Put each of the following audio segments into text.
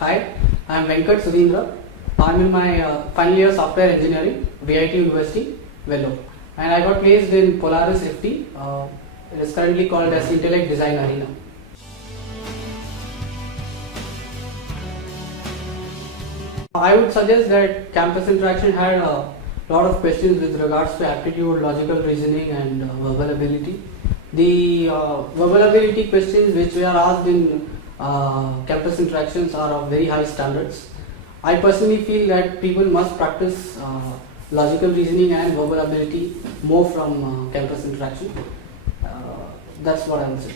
Hi, I am Venkat Sudhindra. I am in my final year software engineering, VIT University, Vellore. And I got placed in Polaris FT. It is currently called as Intellect Design Arena. I would suggest that campus interaction had a lot of questions with regards to aptitude, logical reasoning and verbal ability. The verbal ability questions which were asked in campus interactions are of very high standards. I personally feel that people must practice logical reasoning and verbal ability more from campus interaction. That's what I would say.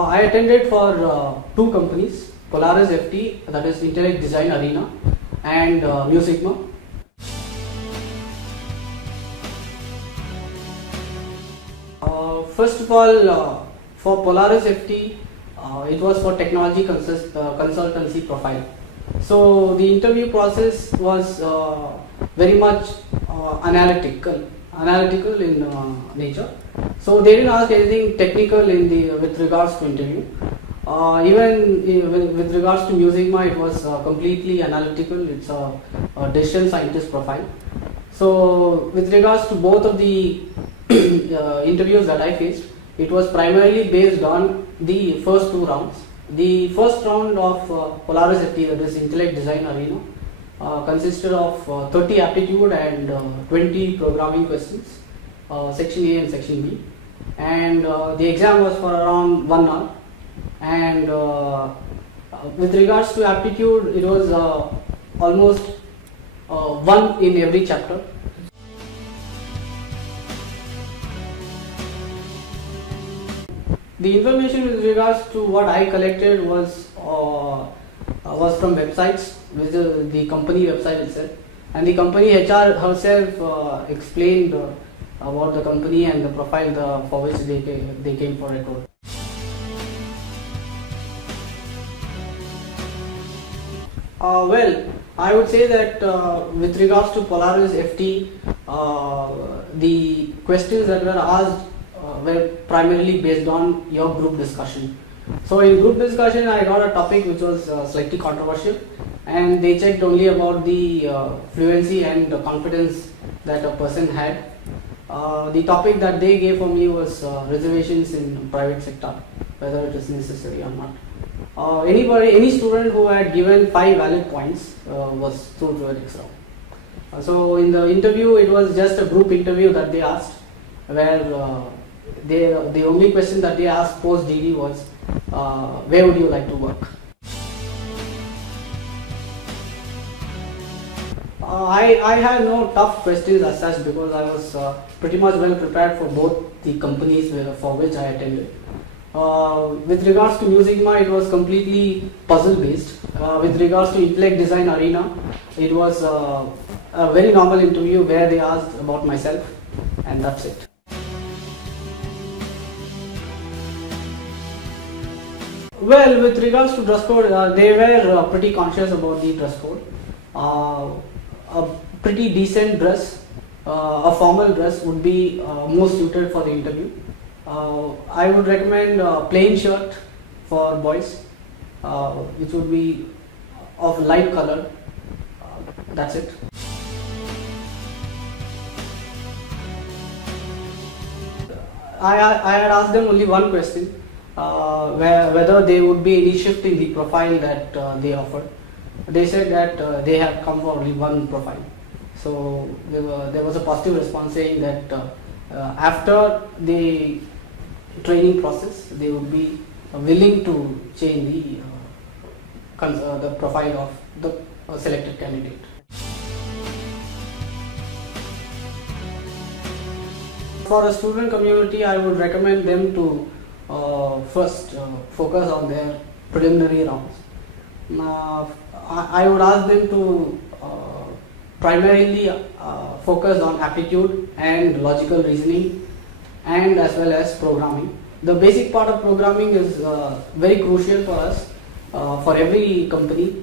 I attended for two companies, Polaris FT, that is Intellect Design Arena, and Mu Sigma. First of all, for Polaris FT, it was for technology consultancy profile. So the interview process was very much analytical in nature. So they didn't ask anything technical with regards to interview. Even with regards to Mu Sigma, it was completely analytical. It's a decision scientist profile. So with regards to both of the interviews that I faced, it was primarily based on the first two rounds. The first round of Polaris FT, that is Intellect Design Arena, consisted of 30 aptitude and 20 programming questions, section A and section B. And the exam was for around 1 hour. And with regards to aptitude, it was almost one in every chapter. The information with regards to what I collected was from websites, which is the company website itself, and the company HR herself explained about the company and the profile for which they came for recruit. Well, I would say that with regards to Polaris FT, the questions that were asked were primarily based on your group discussion. So in group discussion, I got a topic which was slightly controversial, and they checked only about the fluency and the confidence that a person had. The topic that they gave for me was reservations in private sector, whether it is necessary or not. Any student who had given 5 valid points was through to the next round. So in the interview, it was just a group interview that they asked, where the only question that they asked post DD was, where would you like to work? I had no tough questions as such, because I was pretty much well prepared for both the companies for which I attended. With regards to Mu Sigma, it was completely puzzle based. With regards to Intellect Design Arena, it was a very normal interview where they asked about myself, and that's it. Well, with regards to dress code, they were pretty conscious about the dress code. A pretty decent dress, a formal dress would be more suited for the interview. I would recommend a plain shirt for boys, which would be of light color. That's it. I had asked them only one question, whether there would be any shift in the profile that they offered. They said that they have come for only one profile. So there was a positive response saying that after the training process, they would be willing to change the profile of the selected candidate. For a student community, I would recommend them to first focus on their preliminary rounds. I would ask them to primarily focus on aptitude and logical reasoning, and as well as programming. The basic part of programming is very crucial for us, for every company,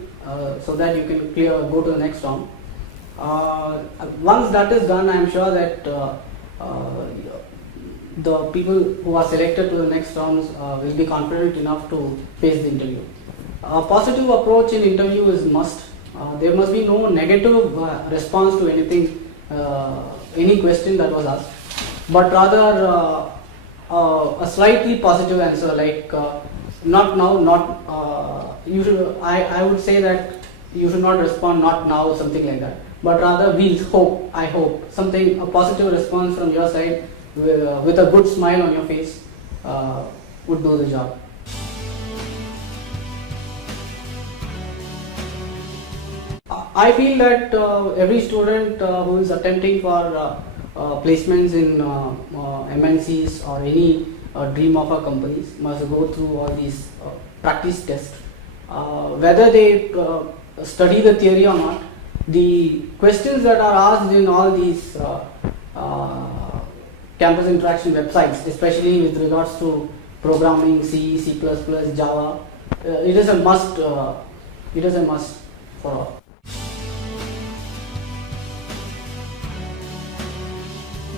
so that you can go to the next round. Once that is done, I am sure that the people who are selected to the next rounds will be confident enough to face the interview. A positive approach in interview is must. There must be no negative response to anything, any question that was asked, but rather a slightly positive answer, like not now, not you should. I would say that you should not respond not now, something like that, but rather we'll hope, I hope, something, a positive response from your side with a good smile on your face would do the job. I feel that every student who is attempting for placements in MNCs or any dream of our companies must go through all these practice tests. Whether they study the theory or not, the questions that are asked in all these campus interaction websites, especially with regards to programming, C, C++, Java, it is a must. It is a must for all.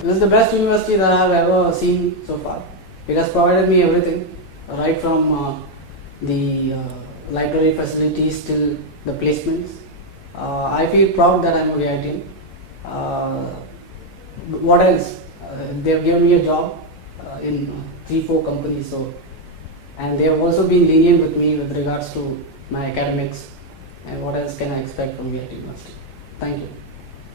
This is the best university that I have ever seen so far. It has provided me everything, right from the library facilities till the placements. I feel proud that I am a VITian. What else? They have given me a job in 3-4 companies, so, and they have also been lenient with me with regards to my academics. And what else can I expect from VIT University? Thank you.